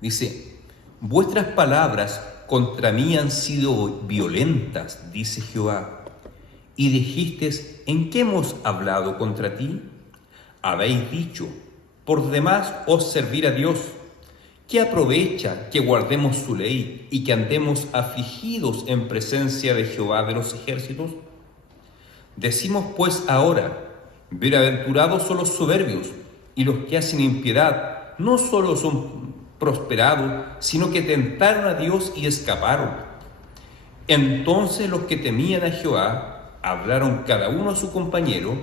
Dice: vuestras palabras contra mí han sido violentas, dice Jehová. Y dijisteis: ¿en qué hemos hablado contra ti? Habéis dicho: por demás os servir a Dios. ¿Qué aprovecha que guardemos su ley y que andemos afligidos en presencia de Jehová de los ejércitos? Decimos pues ahora: bienaventurados son los soberbios, y los que hacen impiedad no solo son prosperados, sino que tentaron a Dios y escaparon. Entonces los que temían a Jehová hablaron cada uno a su compañero,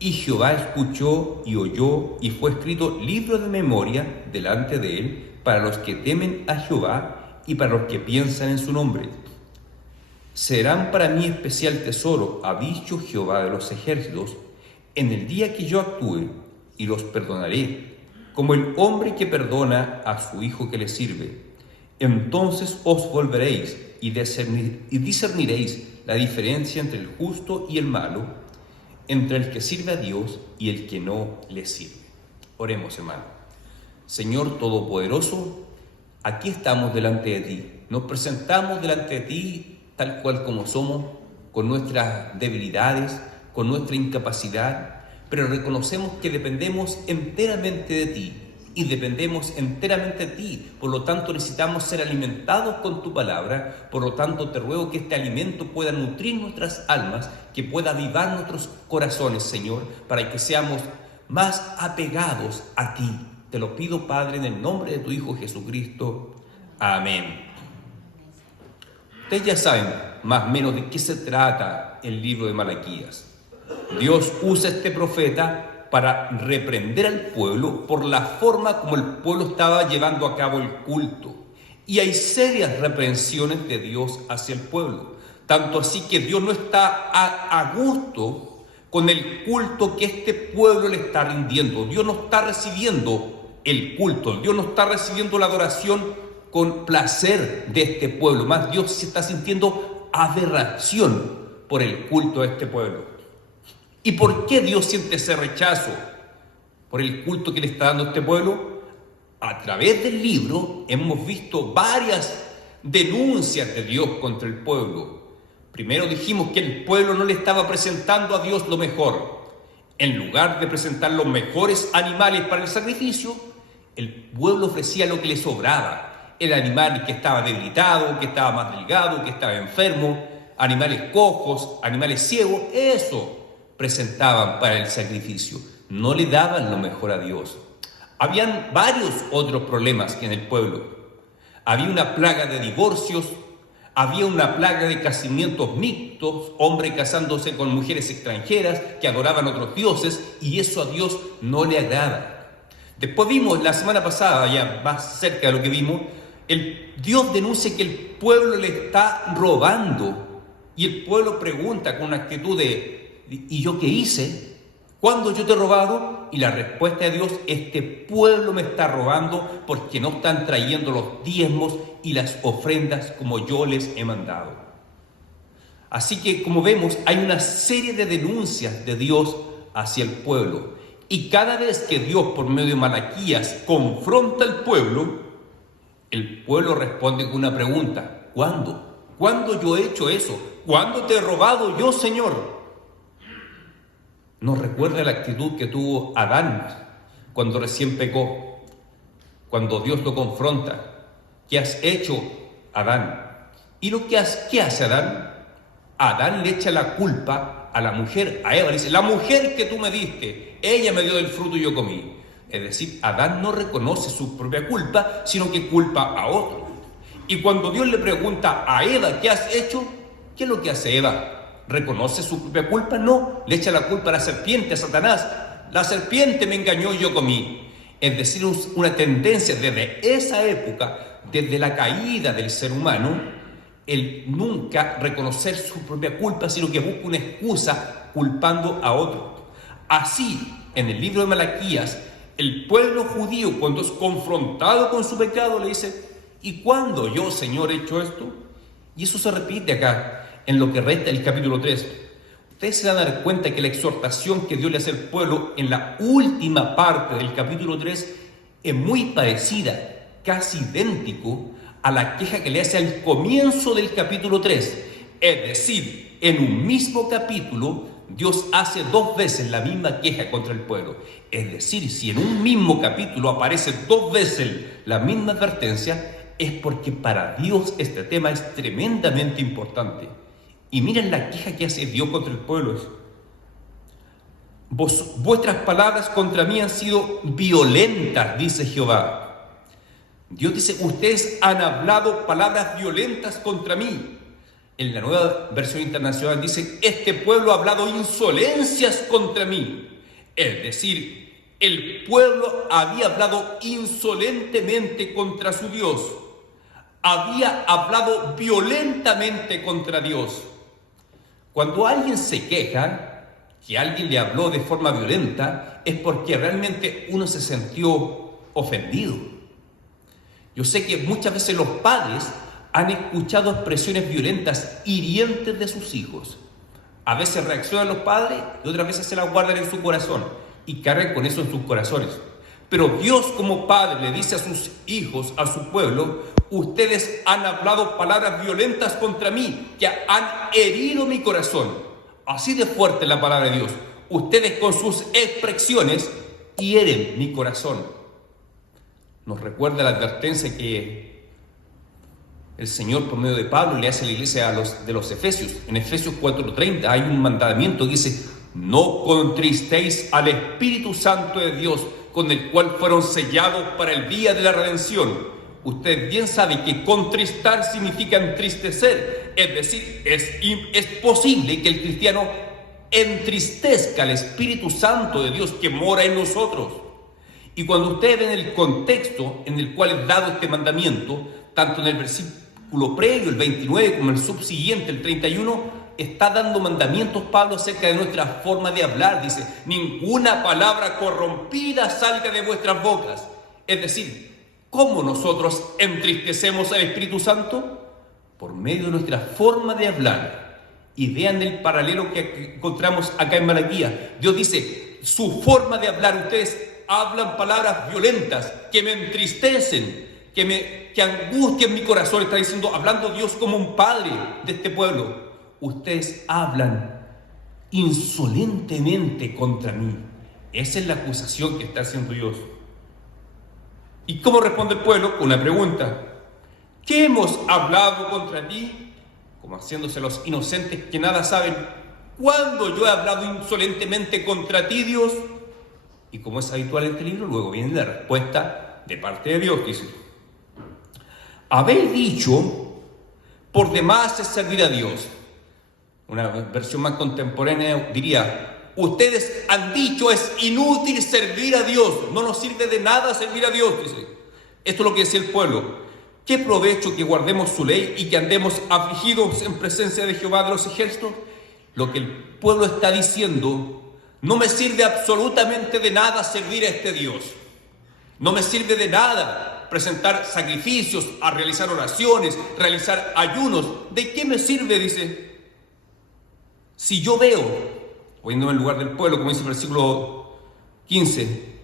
y Jehová escuchó y oyó, y fue escrito libro de memoria delante de él para los que temen a Jehová y para los que piensan en su nombre. Serán para mí especial tesoro, ha dicho Jehová de los ejércitos, en el día que yo actúe, y los perdonaré, como el hombre que perdona a su hijo que le sirve. Entonces os volveréis y discerniréis la diferencia entre el justo y el malo, entre el que sirve a Dios y el que no le sirve. Oremos, hermano. Señor Todopoderoso, aquí estamos delante de ti. Nos presentamos delante de ti tal cual como somos, con nuestras debilidades, con nuestra incapacidad, pero reconocemos que dependemos enteramente de ti y dependemos enteramente de ti. Por lo tanto, necesitamos ser alimentados con tu palabra. Por lo tanto, te ruego que este alimento pueda nutrir nuestras almas, que pueda avivar nuestros corazones, Señor, para que seamos más apegados a ti. Te lo pido, Padre, en el nombre de tu Hijo Jesucristo. Amén. Ustedes ya saben más o menos de qué se trata el libro de Malaquías. Dios usa a este profeta para reprender al pueblo por la forma como el pueblo estaba llevando a cabo el culto. Y hay serias reprensiones de Dios hacia el pueblo. Tanto así que Dios no está a gusto con el culto que este pueblo le está rindiendo. Dios no está recibiendo el culto. Dios no está recibiendo la adoración con placer de este pueblo. Más, Dios se está sintiendo aberración por el culto de este pueblo. ¿Y por qué Dios siente ese rechazo por el culto que le está dando a este pueblo? A través del libro hemos visto varias denuncias de Dios contra el pueblo. Primero dijimos que el pueblo no le estaba presentando a Dios lo mejor. En lugar de presentar los mejores animales para el sacrificio, el pueblo ofrecía lo que le sobraba. El animal que estaba debilitado, que estaba más delgado, que estaba enfermo, animales cojos, animales ciegos, eso presentaban para el sacrificio. No le daban lo mejor a Dios. Habían varios otros problemas en el pueblo. Había una plaga de divorcios, había una plaga de casamientos mixtos, hombres casándose con mujeres extranjeras que adoraban otros dioses, y eso a Dios no le agrada. Después vimos la semana pasada, ya más cerca de lo que vimos, el Dios denuncia que el pueblo le está robando, y el pueblo pregunta con una actitud de ¿y yo qué hice? ¿Cuándo yo te he robado? Y la respuesta de Dios: este pueblo me está robando porque no están trayendo los diezmos y las ofrendas como yo les he mandado. Así que, como vemos, hay una serie de denuncias de Dios hacia el pueblo, y cada vez que Dios, por medio de Malaquías, confronta al pueblo, el pueblo responde con una pregunta: ¿cuándo? ¿Cuándo yo he hecho eso? ¿Cuándo te he robado yo, Señor? Nos recuerda la actitud que tuvo Adán cuando recién pecó, cuando Dios lo confronta. ¿Qué has hecho, Adán? ¿Y qué hace Adán? Adán le echa la culpa a la mujer, a Eva. Le dice: la mujer que tú me diste, ella me dio del fruto y yo comí. Es decir, Adán no reconoce su propia culpa, sino que culpa a otro. Y cuando Dios le pregunta a Eva: ¿qué has hecho? ¿Qué es lo que hace Eva? ¿Reconoce su propia culpa? No, le echa la culpa a la serpiente, a Satanás. La serpiente me engañó y yo comí. Es decir, una tendencia desde esa época, desde la caída del ser humano, el nunca reconocer su propia culpa, sino que busca una excusa culpando a otro. Así, en el libro de Malaquías, el pueblo judío, cuando es confrontado con su pecado, le dice: ¿y cuándo yo, Señor, he hecho esto? Y eso se repite acá, en lo que resta del capítulo 3. Ustedes se van a dar cuenta que la exhortación que Dios le hace al pueblo en la última parte del capítulo 3 es muy parecida, casi idéntico a la queja que le hace al comienzo del capítulo 3. Es decir, en un mismo capítulo, Dios hace 2 veces la misma queja contra el pueblo. Es decir, si en un mismo capítulo aparece 2 veces la misma advertencia, es porque para Dios este tema es tremendamente importante. Y miren la queja que hace Dios contra el pueblo. Vuestras palabras contra mí han sido violentas, dice Jehová. Dios dice, ustedes han hablado palabras violentas contra mí. En la Nueva Versión Internacional dice, este pueblo ha hablado insolencias contra mí. Es decir, el pueblo había hablado insolentemente contra su Dios. Había hablado violentamente contra Dios. Cuando alguien se queja, que alguien le habló de forma violenta, es porque realmente uno se sintió ofendido. Yo sé que muchas veces los padres han escuchado expresiones violentas, hirientes de sus hijos. A veces reaccionan los padres y otras veces se las guardan en su corazón y cargan con eso en sus corazones. Pero Dios como Padre le dice a sus hijos, a su pueblo, ustedes han hablado palabras violentas contra mí, que han herido mi corazón. Así de fuerte es la palabra de Dios. Ustedes con sus expresiones hieren mi corazón. Nos recuerda la advertencia que el Señor por medio de Pablo le hace a la iglesia de los Efesios. En Efesios 4:30 hay un mandamiento que dice, no contristéis al Espíritu Santo de Dios, con el cual fueron sellados para el día de la redención. Usted bien sabe que contristar significa entristecer, es decir, es posible que el cristiano entristezca al Espíritu Santo de Dios que mora en nosotros. Y cuando usted ve en el contexto en el cual es dado este mandamiento, tanto en el versículo previo, el 29, como en el subsiguiente, el 31, está dando mandamientos Pablo acerca de nuestra forma de hablar. Dice, ninguna palabra corrompida salga de vuestras bocas. Es decir, ¿cómo nosotros entristecemos al Espíritu Santo? Por medio de nuestra forma de hablar. Y vean el paralelo que encontramos acá en Malaquías. Dios dice, su forma de hablar, ustedes hablan palabras violentas que me entristecen, que angustian mi corazón. Está diciendo, hablando Dios como un padre de este pueblo. Ustedes hablan insolentemente contra mí. Esa es la acusación que está haciendo Dios. ¿Y cómo responde el pueblo? Con una pregunta. ¿Qué hemos hablado contra ti? Como haciéndose los inocentes que nada saben. ¿Cuándo yo he hablado insolentemente contra ti, Dios? Y como es habitual en este libro, luego viene la respuesta de parte de Dios. Dice, habéis dicho, por demás es servir a Dios. Una versión más contemporánea diría, ustedes han dicho, es inútil servir a Dios, no nos sirve de nada servir a Dios, dice. Esto es lo que decía el pueblo. ¿Qué provecho que guardemos su ley y que andemos afligidos en presencia de Jehová de los ejércitos? Lo que el pueblo está diciendo, no me sirve absolutamente de nada servir a este Dios. No me sirve de nada presentar sacrificios, a realizar oraciones, realizar ayunos. ¿De qué me sirve? Dice. Si yo veo, poniéndome en lugar del pueblo, como dice el versículo 15,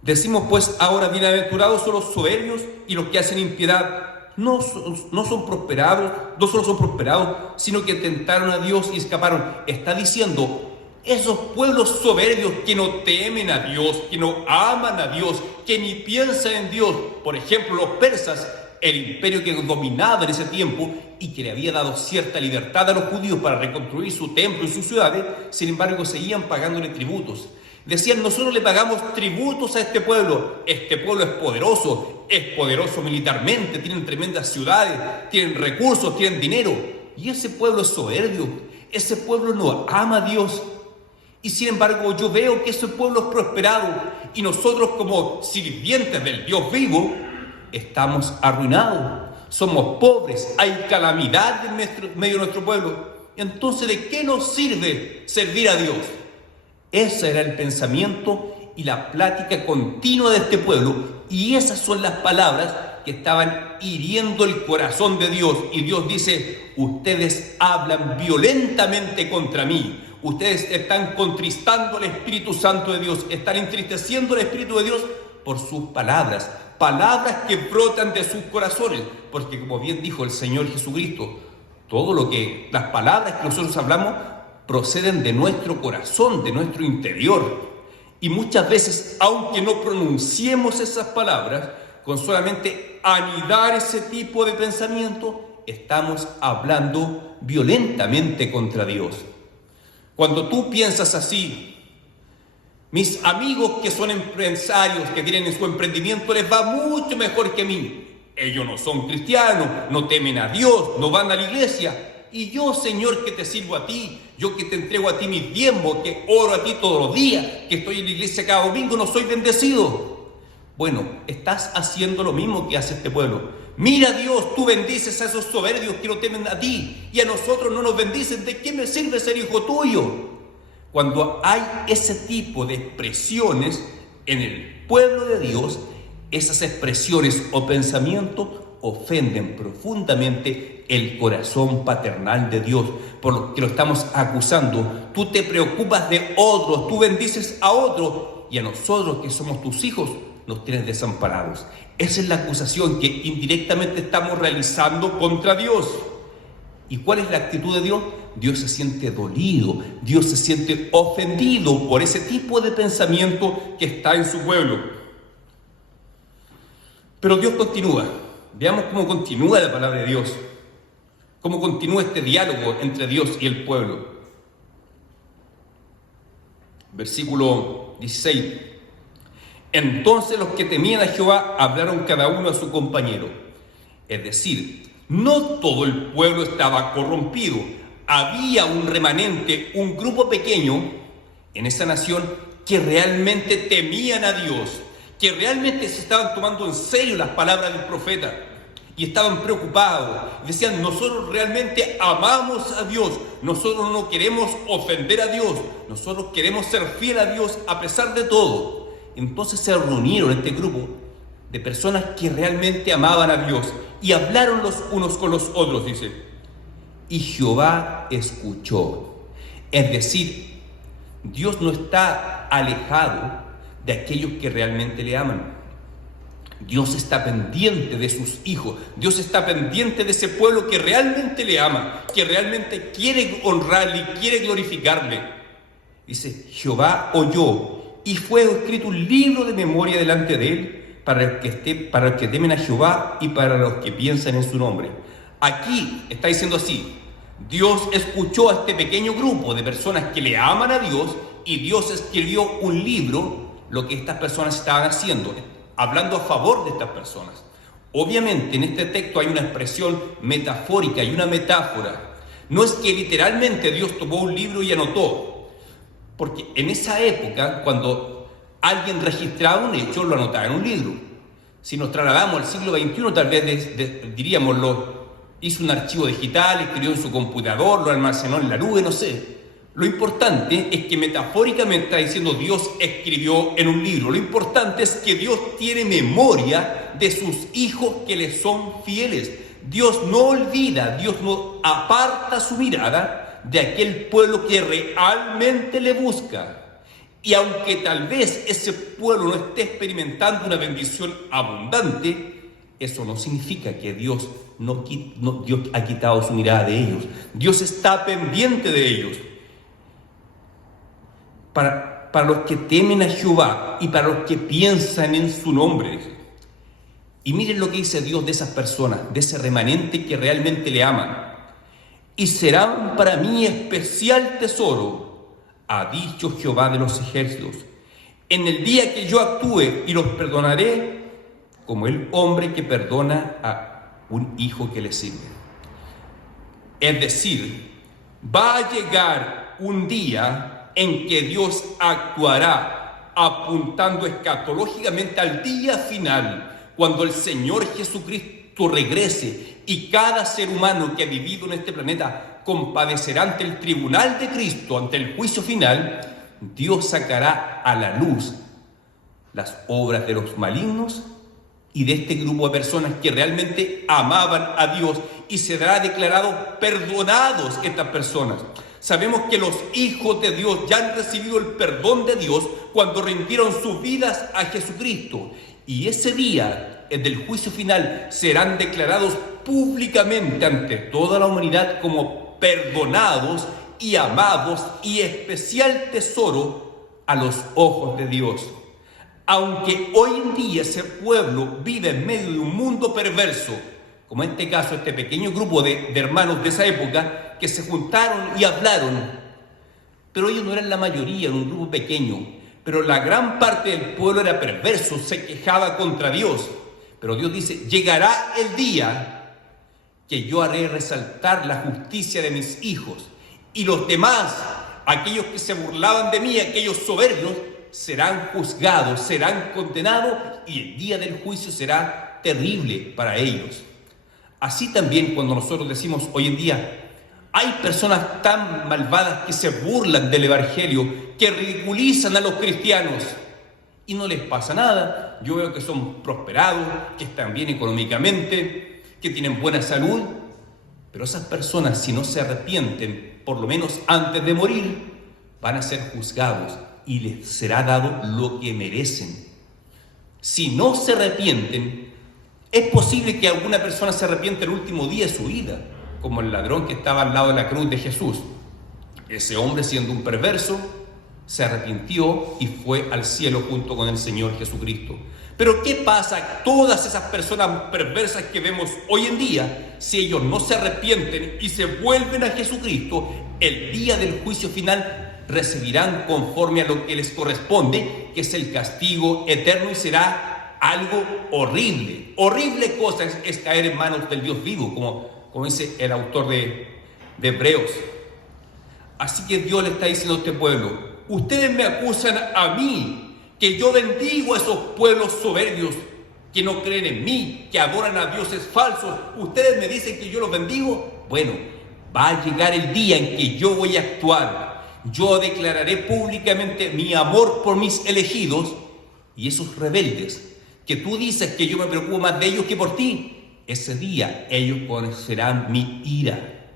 decimos pues ahora, bienaventurados son los soberbios y los que hacen impiedad. No son prosperados, no solo son prosperados, sino que tentaron a Dios y escaparon. Está diciendo, esos pueblos soberbios que no temen a Dios, que no aman a Dios, que ni piensan en Dios. Por ejemplo, los persas, el imperio que dominaba en ese tiempo y que le había dado cierta libertad a los judíos para reconstruir su templo y sus ciudades, sin embargo seguían pagándole tributos. Decían, nosotros le pagamos tributos a este pueblo es poderoso militarmente, tienen tremendas ciudades, tienen recursos, tienen dinero, y ese pueblo es soberbio, ese pueblo no ama a Dios. Y sin embargo yo veo que ese pueblo es prosperado y nosotros como sirvientes del Dios vivo estamos arruinados, somos pobres, hay calamidad en medio de nuestro pueblo. Entonces, ¿de qué nos sirve servir a Dios? Ese era el pensamiento y la plática continua de este pueblo, y esas son las palabras que estaban hiriendo el corazón de Dios. Y Dios dice, ustedes hablan violentamente contra mí, ustedes están contristando al Espíritu Santo de Dios, están entristeciendo al Espíritu de Dios, por sus palabras, palabras que brotan de sus corazones, porque como bien dijo el Señor Jesucristo, las palabras que nosotros hablamos proceden de nuestro corazón, de nuestro interior. Y muchas veces, aunque no pronunciemos esas palabras, con solamente anidar ese tipo de pensamiento, estamos hablando violentamente contra Dios. Cuando tú piensas así, mis amigos que son empresarios, que tienen en su emprendimiento, les va mucho mejor que a mí. Ellos no son cristianos, no temen a Dios, no van a la iglesia. Y yo, Señor, que te sirvo a ti, yo que te entrego a ti mis diezmos, que oro a ti todos los días, que estoy en la iglesia cada domingo, no soy bendecido. Bueno, estás haciendo lo mismo que hace este pueblo. Mira, Dios, tú bendices a esos soberbios que no temen a ti, y a nosotros no nos bendicen. ¿De qué me sirve ser hijo tuyo? Cuando hay ese tipo de expresiones en el pueblo de Dios, esas expresiones o pensamientos ofenden profundamente el corazón paternal de Dios, por lo que lo estamos acusando. Tú te preocupas de otros, tú bendices a otros, y a nosotros que somos tus hijos nos tienes desamparados. Esa es la acusación que indirectamente estamos realizando contra Dios. ¿Y cuál es la actitud de Dios? Dios se siente dolido, Dios se siente ofendido por ese tipo de pensamiento que está en su pueblo. Pero Dios continúa. Veamos cómo continúa la palabra de Dios, cómo continúa este diálogo entre Dios y el pueblo. Versículo 16. Entonces los que temían a Jehová hablaron cada uno a su compañero. Es decir, no todo el pueblo estaba corrompido. Había un remanente, un grupo pequeño en esa nación que realmente temían a Dios, que realmente se estaban tomando en serio las palabras del profeta y estaban preocupados. Decían, nosotros realmente amamos a Dios, nosotros no queremos ofender a Dios, nosotros queremos ser fieles a Dios a pesar de todo. Entonces se reunieron este grupo de personas que realmente amaban a Dios y hablaron los unos con los otros, dice. Y Jehová escuchó. Es decir, Dios no está alejado de aquellos que realmente le aman. Dios está pendiente de sus hijos. Dios está pendiente de ese pueblo que realmente le ama, que realmente quiere honrarle y quiere glorificarle. Dice, Jehová oyó y fue escrito un libro de memoria delante de él para los que temen a Jehová y para los que piensan en su nombre. Aquí está diciendo así, Dios escuchó a este pequeño grupo de personas que le aman a Dios y Dios escribió un libro, lo que estas personas estaban haciendo, hablando a favor de estas personas. Obviamente en este texto hay una expresión metafórica y una metáfora. No es que literalmente Dios tomó un libro y anotó, porque en esa época cuando alguien registraba un hecho lo anotaba en un libro. Si nos trasladamos al siglo XXI tal vez diríamos hizo un archivo digital, escribió en su computador, lo almacenó en la nube, no sé. Lo importante es que metafóricamente está diciendo Dios escribió en un libro. Lo importante es que Dios tiene memoria de sus hijos que le son fieles. Dios no olvida, Dios no aparta su mirada de aquel pueblo que realmente le busca. Y aunque tal vez ese pueblo no esté experimentando una bendición abundante, eso no significa que Dios ha quitado su mirada de ellos. Dios está pendiente de ellos. Para los que temen a Jehová y para los que piensan en su nombre. Y miren lo que dice Dios de esas personas, de ese remanente que realmente le aman. Y serán para mí especial tesoro, ha dicho Jehová de los ejércitos. En el día que yo actúe y los perdonaré, como el hombre que perdona a un hijo que le sirve. Es decir, va a llegar un día en que Dios actuará apuntando escatológicamente al día final, cuando el Señor Jesucristo regrese y cada ser humano que ha vivido en este planeta compadecerá ante el tribunal de Cristo, ante el juicio final. Dios sacará a la luz las obras de los malignos y de este grupo de personas que realmente amaban a Dios, y será declarado perdonados estas personas. Sabemos que los hijos de Dios ya han recibido el perdón de Dios cuando rindieron sus vidas a Jesucristo. Y ese día, el del juicio final, serán declarados públicamente ante toda la humanidad como perdonados y amados y especial tesoro a los ojos de Dios. Aunque hoy en día ese pueblo vive en medio de un mundo perverso, como en este caso este pequeño grupo de hermanos de esa época que se juntaron y hablaron, pero ellos no eran la mayoría, en un grupo pequeño, pero la gran parte del pueblo era perverso, se quejaba contra Dios. Pero Dios dice: llegará el día que yo haré resaltar la justicia de mis hijos, y los demás, aquellos que se burlaban de mí, aquellos soberbios, serán juzgados, serán condenados, y el día del juicio será terrible para ellos. Así también cuando nosotros decimos hoy en día, hay personas tan malvadas que se burlan del Evangelio, que ridiculizan a los cristianos y no les pasa nada. Yo veo que son prosperados, que están bien económicamente, que tienen buena salud, pero esas personas, si no se arrepienten, por lo menos antes de morir, van a ser juzgados y les será dado lo que merecen. Si no se arrepienten, es posible que alguna persona se arrepienta el último día de su vida, como el ladrón que estaba al lado de la cruz de Jesús. Ese hombre, siendo un perverso, se arrepintió y fue al cielo junto con el Señor Jesucristo. Pero ¿qué pasa a todas esas personas perversas que vemos hoy en día? Si ellos no se arrepienten y se vuelven a Jesucristo, el día del juicio final recibirán conforme a lo que les corresponde, que es el castigo eterno, y será algo horrible. Horrible cosa es caer en manos del Dios vivo, como dice el autor de Hebreos. Así que Dios le está diciendo a este pueblo: ustedes me acusan a mí, que yo bendigo a esos pueblos soberbios que no creen en mí, que adoran a dioses falsos. Ustedes me dicen que yo los bendigo. Bueno, va a llegar el día en que yo voy a actuar. Yo declararé públicamente mi amor por mis elegidos, y esos rebeldes que tú dices que yo me preocupo más de ellos que por ti, ese día ellos conocerán mi ira.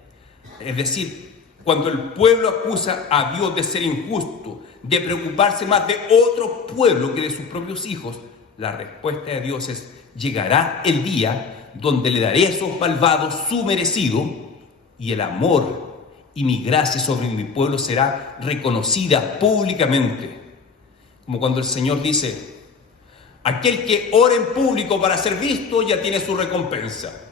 Es decir, cuando el pueblo acusa a Dios de ser injusto, de preocuparse más de otro pueblo que de sus propios hijos, la respuesta de Dios es: llegará el día donde le daré a esos malvados su merecido, y el amor y mi gracia sobre mi pueblo será reconocida públicamente. Como cuando el Señor dice: aquel que ora en público para ser visto ya tiene su recompensa.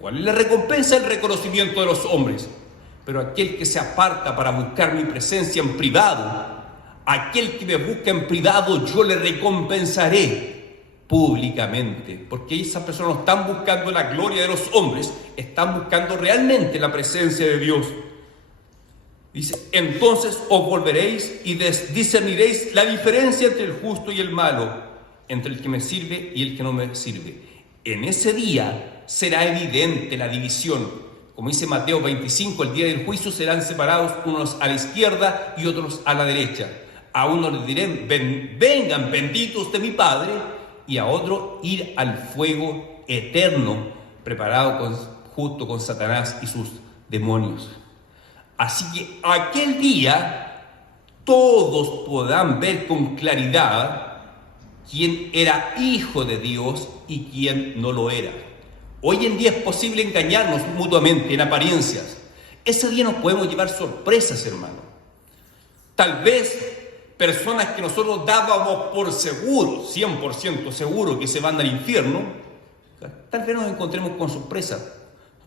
¿Cuál es la recompensa? El reconocimiento de los hombres. Pero aquel que se aparta para buscar mi presencia en privado, aquel que me busca en privado, yo le recompensaré públicamente. Porque esas personas no están buscando la gloria de los hombres, están buscando realmente la presencia de Dios. Dice: entonces os volveréis y discerniréis la diferencia entre el justo y el malo, entre el que me sirve y el que no me sirve. En ese día será evidente la división. Como dice Mateo 25, el día del juicio serán separados unos a la izquierda y otros a la derecha. A uno les diré: vengan benditos de mi Padre, y a otro: ir al fuego eterno, preparado junto con Satanás y sus demonios. Así que aquel día todos podrán ver con claridad quién era hijo de Dios y quién no lo era. Hoy en día es posible engañarnos mutuamente en apariencias. Ese día nos podemos llevar sorpresas, hermano. Tal vez personas que nosotros dábamos por seguro, 100% seguro que se van al infierno, tal vez nos encontremos con sorpresas.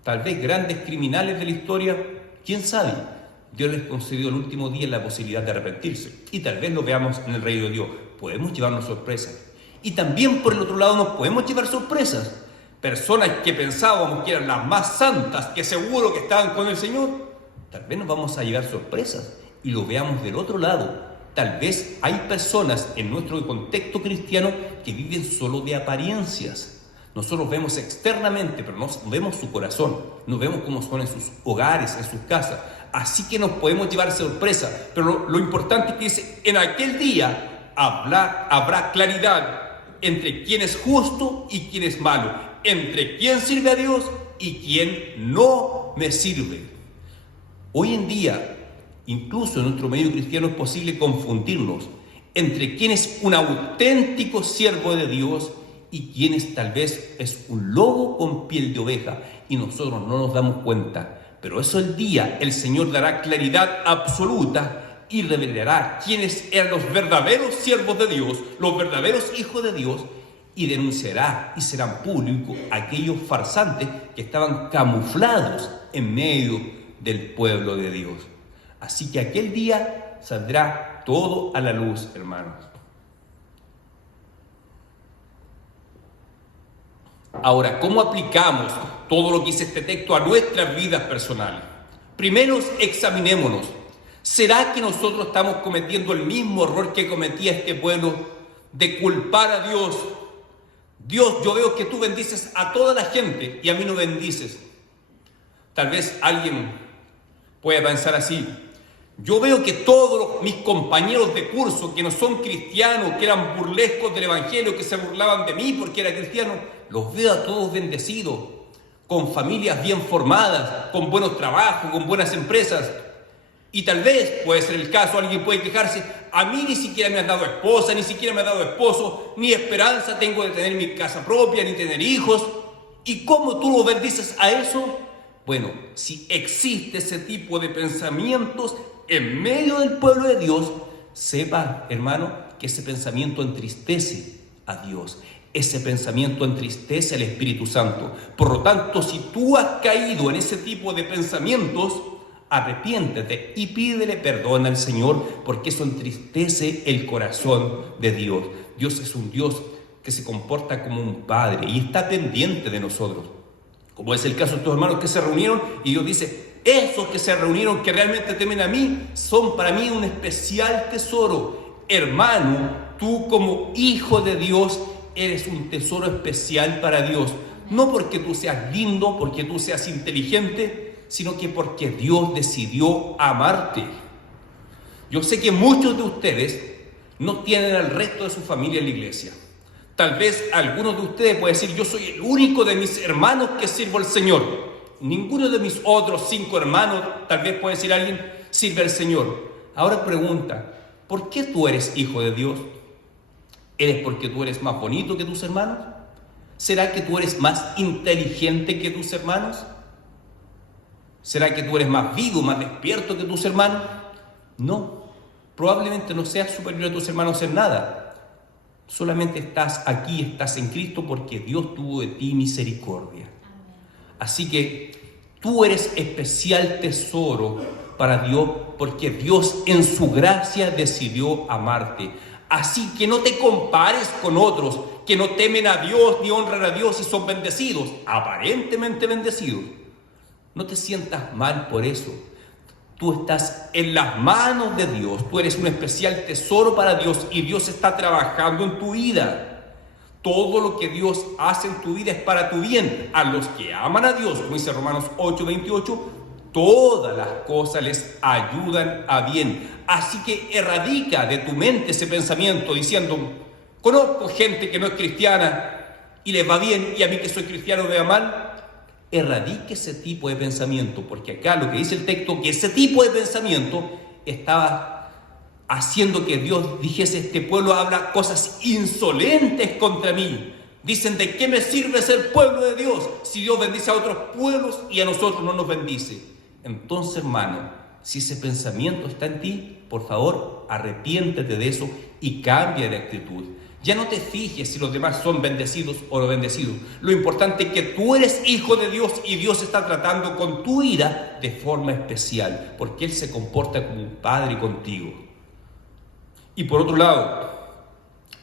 Tal vez grandes criminales de la historia, quién sabe. Dios les concedió el último día la posibilidad de arrepentirse, y tal vez lo veamos en el reino de Dios. Podemos llevarnos sorpresas. Y también por el otro lado nos podemos llevar sorpresas. Personas que pensábamos que eran las más santas, que seguro que estaban con el Señor, tal vez nos vamos a llevar sorpresas y lo veamos del otro lado. Tal vez hay personas en nuestro contexto cristiano que viven solo de apariencias. Nosotros vemos externamente, pero no vemos su corazón, no vemos cómo son en sus hogares, en sus casas. Así que nos podemos llevar sorpresas. Pero lo importante es que dice: en aquel día habrá claridad entre quién es justo y quién es malo, entre quién sirve a Dios y quién no me sirve. Hoy en día incluso en nuestro medio cristiano es posible confundirnos entre quién es un auténtico siervo de Dios y quién es tal vez es un lobo con piel de oveja, y nosotros no nos damos cuenta. Pero eso el día el Señor dará claridad absoluta y revelará quiénes eran los verdaderos siervos de Dios, los verdaderos hijos de Dios, y denunciará y serán públicos aquellos farsantes que estaban camuflados en medio del pueblo de Dios. Así que aquel día saldrá todo a la luz, hermanos. Ahora, ¿cómo aplicamos todo lo que dice este texto a nuestras vidas personales? Primero, examinémonos. ¿Será que nosotros estamos cometiendo el mismo error que cometía este pueblo de culpar a Dios? Dios, yo veo que tú bendices a toda la gente y a mí no bendices. Tal vez alguien puede pensar así: yo veo que todos mis compañeros de curso que no son cristianos, que eran burlescos del evangelio, que se burlaban de mí porque era cristiano, los veo a todos bendecidos, con familias bien formadas, con buenos trabajos, con buenas empresas. Y tal vez puede ser el caso, alguien puede quejarse: a mí ni siquiera me has dado esposa, ni siquiera me has dado esposo, ni esperanza tengo de tener mi casa propia, ni tener hijos. ¿Y cómo tú lo bendices a eso? Bueno, si existe ese tipo de pensamientos en medio del pueblo de Dios, sepa, hermano, que ese pensamiento entristece a Dios. Ese pensamiento entristece al Espíritu Santo. Por lo tanto, si tú has caído en ese tipo de pensamientos, arrepiéntete y pídele perdón al Señor, porque eso entristece el corazón de Dios. Dios es un Dios que se comporta como un padre y está pendiente de nosotros. Como es el caso de estos hermanos que se reunieron, y Dios dice: esos que se reunieron, que realmente temen a mí, son para mí un especial tesoro. Hermano, tú como hijo de Dios eres un tesoro especial para Dios. No porque tú seas lindo, porque tú seas inteligente, sino que porque Dios decidió amarte. Yo sé que muchos de ustedes no tienen al resto de su familia en la iglesia. Tal vez algunos de ustedes pueden decir: yo soy el único de mis hermanos que sirvo al Señor. Ninguno de mis otros 5 hermanos, tal vez puede decir alguien, sirve al Señor. Ahora pregunta: ¿por qué tú eres hijo de Dios? ¿Eres porque tú eres más bonito que tus hermanos? ¿Será que tú eres más inteligente que tus hermanos? ¿Será que tú eres más vivo, más despierto que tus hermanos? No, probablemente no seas superior a tus hermanos en nada. Solamente estás aquí, estás en Cristo porque Dios tuvo de ti misericordia. Así que tú eres especial tesoro para Dios porque Dios en su gracia decidió amarte. Así que no te compares con otros que no temen a Dios ni honran a Dios y son bendecidos, aparentemente bendecidos. No te sientas mal por eso. Tú estás en las manos de Dios. Tú eres un especial tesoro para Dios y Dios está trabajando en tu vida. Todo lo que Dios hace en tu vida es para tu bien. A los que aman a Dios, como dice Romanos 8:28, todas las cosas les ayudan a bien. Así que erradica de tu mente ese pensamiento diciendo: conozco gente que no es cristiana y les va bien, y a mí que soy cristiano me va mal. Erradique ese tipo de pensamiento, porque acá lo que dice el texto, que ese tipo de pensamiento estaba haciendo que Dios dijese: este pueblo habla cosas insolentes contra mí. Dicen: ¿de qué me sirve ser pueblo de Dios si Dios bendice a otros pueblos y a nosotros no nos bendice? Entonces, hermano, si ese pensamiento está en ti, por favor, arrepiéntete de eso y cambia de actitud. Ya no te fijes si los demás son bendecidos o no bendecidos. Lo importante es que tú eres hijo de Dios y Dios está tratando con tu vida de forma especial, porque Él se comporta como un padre contigo. Y por otro lado,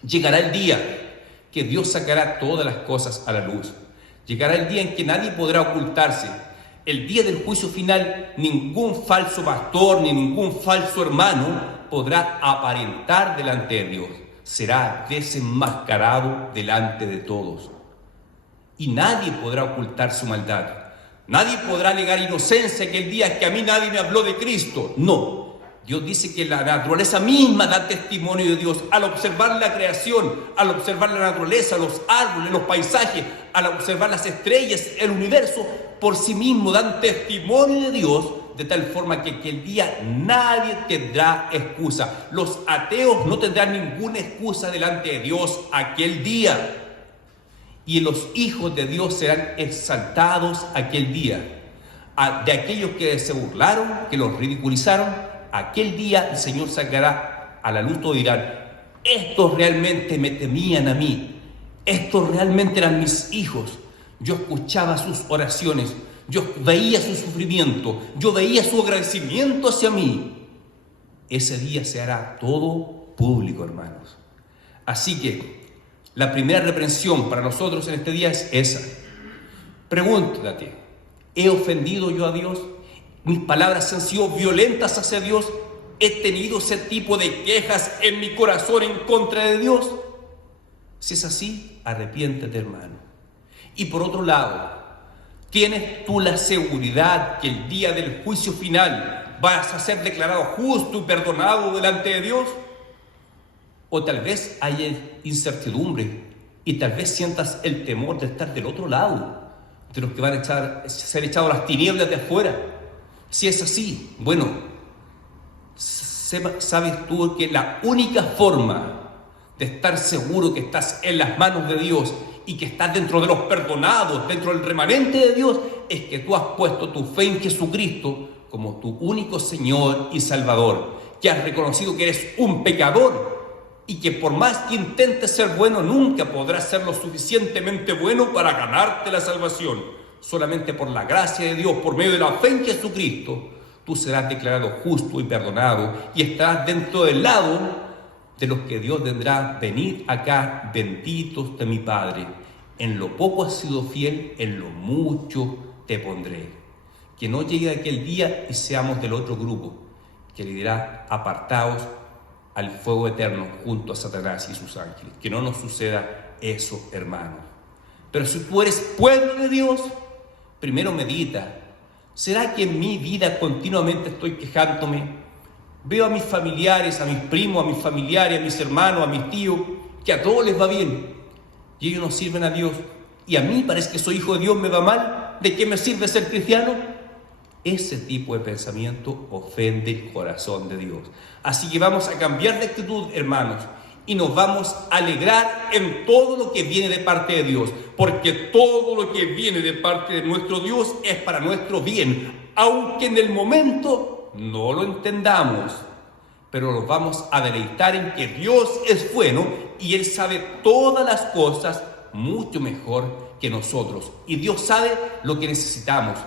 llegará el día que Dios sacará todas las cosas a la luz. Llegará el día en que nadie podrá ocultarse. El día del juicio final, ningún falso pastor ni ningún falso hermano podrá aparentar delante de Dios. Será desenmascarado delante de todos. Y nadie podrá ocultar su maldad. Nadie podrá alegar inocencia aquel día que a mí nadie me habló de Cristo. No. Dios dice que la naturaleza misma da testimonio de Dios. Al observar la creación, al observar la naturaleza, los árboles, los paisajes, al observar las estrellas, el universo, por sí mismo dan testimonio de Dios, de tal forma que aquel día nadie tendrá excusa. Los ateos no tendrán ninguna excusa delante de Dios aquel día. Y los hijos de Dios serán exaltados aquel día. De aquellos que se burlaron, que los ridiculizaron, aquel día el Señor sacará a la luz todo y dirán: estos realmente me temían a mí, estos realmente eran mis hijos. Yo escuchaba sus oraciones, yo veía su sufrimiento, yo veía su agradecimiento hacia mí. Ese día se hará todo público, hermanos. Así que la primera reprensión para nosotros en este día es esa. Pregúntate: ¿he ofendido yo a Dios? ¿Mis palabras han sido violentas hacia Dios? ¿He tenido ese tipo de quejas en mi corazón en contra de Dios? Si es así, arrepiéntete, hermano. Y por otro lado, ¿tienes tú la seguridad que el día del juicio final vas a ser declarado justo y perdonado delante de Dios? O tal vez haya incertidumbre y tal vez sientas el temor de estar del otro lado, de los que van a ser echados a las tinieblas de afuera. Si es así, bueno, sabes tú que la única forma de estar seguro que estás en las manos de Dios y que estás dentro de los perdonados, dentro del remanente de Dios, es que tú has puesto tu fe en Jesucristo como tu único Señor y Salvador, que has reconocido que eres un pecador y que por más que intentes ser bueno, nunca podrás ser lo suficientemente bueno para ganarte la salvación. Solamente por la gracia de Dios, por medio de la fe en Jesucristo, tú serás declarado justo y perdonado y estarás dentro del lado de los que Dios tendrá: venid acá, benditos de mi Padre. En lo poco has sido fiel, en lo mucho te pondré. Que no llegue aquel día y seamos del otro grupo, que le dirá: apartaos al fuego eterno junto a Satanás y sus ángeles. Que no nos suceda eso, hermanos. Pero si tú eres pueblo de Dios, primero medita: ¿será que en mi vida continuamente estoy quejándome? Veo a mis familiares, a mis primos, a mis familiares, a mis hermanos, a mis tíos, que a todos les va bien y ellos no sirven a Dios. Y a mí parece que soy hijo de Dios, me va mal. ¿De qué me sirve ser cristiano? Ese tipo de pensamiento ofende el corazón de Dios. Así que vamos a cambiar de actitud, hermanos, y nos vamos a alegrar en todo lo que viene de parte de Dios, porque todo lo que viene de parte de nuestro Dios es para nuestro bien, aunque en el momento no lo entendamos, pero nos vamos a deleitar en que Dios es bueno y Él sabe todas las cosas mucho mejor que nosotros. Y Dios sabe lo que necesitamos.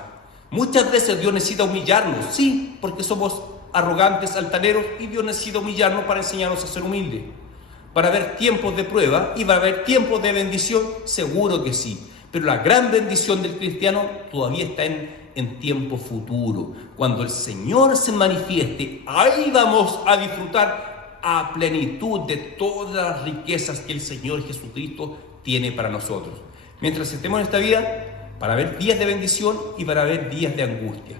Muchas veces Dios necesita humillarnos, sí, porque somos arrogantes, altaneros, y Dios necesita humillarnos para enseñarnos a ser humildes. ¿Para haber tiempos de prueba y para haber tiempos de bendición? Seguro que sí. Pero la gran bendición del cristiano todavía está en tiempo futuro. Cuando el Señor se manifieste, ahí vamos a disfrutar a plenitud de todas las riquezas que el Señor Jesucristo tiene para nosotros. Mientras estemos en esta vida, para haber días de bendición y para haber días de angustia.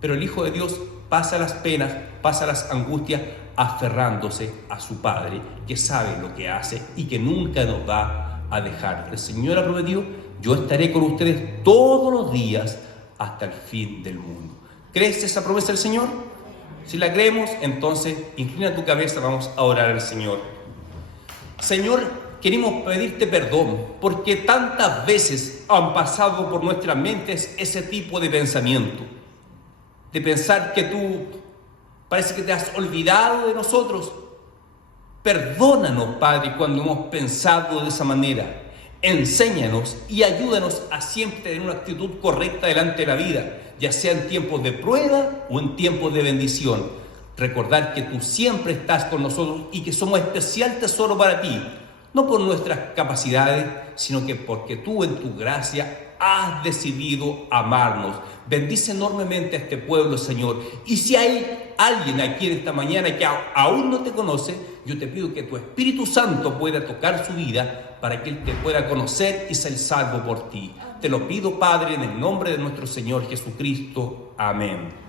Pero el Hijo de Dios pasa las penas, pasa las angustias, aferrándose a su Padre, que sabe lo que hace y que nunca nos va a dejar. El Señor ha prometido: yo estaré con ustedes todos los días hasta el fin del mundo. ¿Crees esa promesa del Señor? Si la creemos, entonces inclina tu cabeza, vamos a orar al Señor. Señor, queremos pedirte perdón porque tantas veces han pasado por nuestras mentes ese tipo de pensamiento, de pensar que tú parece que te has olvidado de nosotros. Perdónanos, Padre, cuando hemos pensado de esa manera. Enséñanos y ayúdanos a siempre tener una actitud correcta delante de la vida, ya sea en tiempos de prueba o en tiempos de bendición. Recordar que tú siempre estás con nosotros y que somos especial tesoro para ti, no por nuestras capacidades, sino que porque tú en tu gracia has decidido amarnos. Bendice enormemente a este pueblo, Señor. Y si hay alguien aquí en esta mañana que aún no te conoce, yo te pido que tu Espíritu Santo pueda tocar su vida para que Él te pueda conocer y ser salvo por ti. Te lo pido, Padre, en el nombre de nuestro Señor Jesucristo. Amén.